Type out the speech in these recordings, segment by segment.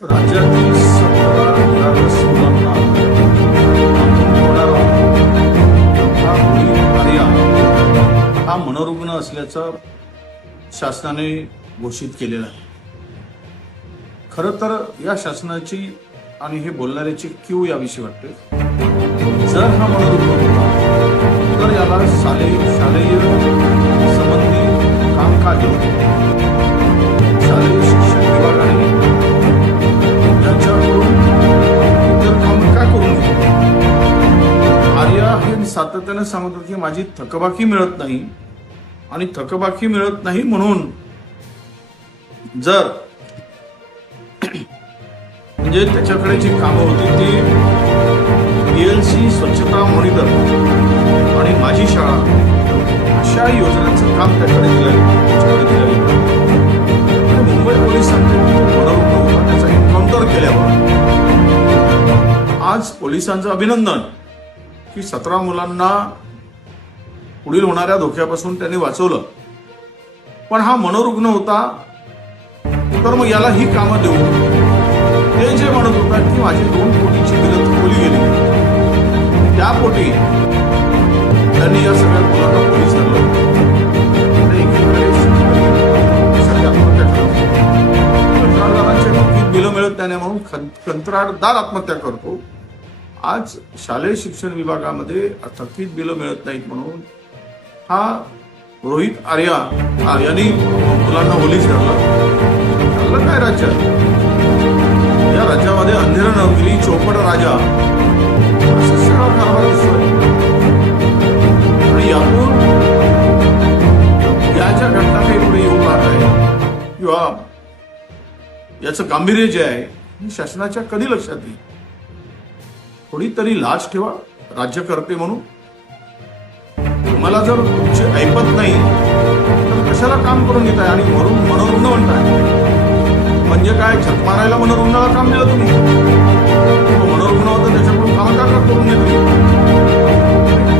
राज्यातील हा मनोरुग्ण असल्याचं शासनाने घोषित केलेलं आहे. खरं तर या शासनाची आणि हे बोलणाऱ्याची क्यू याविषयी वाटते. जर हा मनोरुग्ण होता तर याला शालेय शालेय हे सांगत होते की माझी थकबाकी मिळत नाही आणि थकबाकी मिळत नाही म्हणून जर म्हणजे त्याच्याकडे जी कामं होती ती पीएलसी स्वच्छता मॉनिटर आणि माझी शाळा अशा योजनांचं काम त्याच्याकडे दिलं त्याच्याकडे दिलं मुंबई पोलिसांनी बनवतो त्याचा एन्काउंटर केल्यावर आज पोलिसांचं अभिनंदन. की सतरा मुलांना पुढील होणाऱ्या धोक्यापासून त्यांनी वाचवलं. पण हा मनोरुग्ण होता तर मग याला ही कामं देऊ. ते जे म्हणत होतात की माझी दोन कोटीची बिलं खोली गेली. त्या पोटी त्यांनी या सगळ्या मुलांना पोलीस धरलं आत्महत्या बिलं मिळत नाही म्हणून कंत्राटदार आत्महत्या करतो. आज शालेय शिक्षण विभागामध्ये थकीत बिलं मिळत नाहीत म्हणून हा रोहित आर्या आर्यानी मुलांना ओलीस धरला चाललं काय राज्यात? या राज्यामध्ये अंधेरा नवगिरी चौपट राजा आणि यातून या ज्या घटना काही पुढे येऊ पाहत आहे. किंवा याचं गांभीर्य जे आहे शासनाच्या कधी लक्षात येईल? थोडी तरी लाज ठेवा राज्यकर्ते म्हणून. तुम्हाला जर तुमची ऐपत नाही तर कशाला काम करून घेताय? आणि म्हणून मनोरुग्ण म्हणताय. म्हणजे काय? झक मारायला मनोरुग्णाला काम दिलं तुम्ही? तो मनोरुग्ण होता त्याच्याकडून काम का करून घेतली.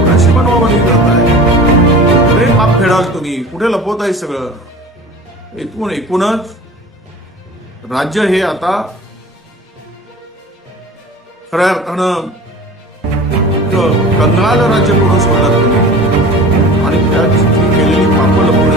कशी बनवाबनी करताय? कुठे पाप फेडाल तुम्ही. कुठे लपवताय सगळं? एकूण एकूणच राज्य हे आता खऱ्या अर्थानं कंगाल राज्य म्हणून सोडणार आणि त्याची केलेली पाप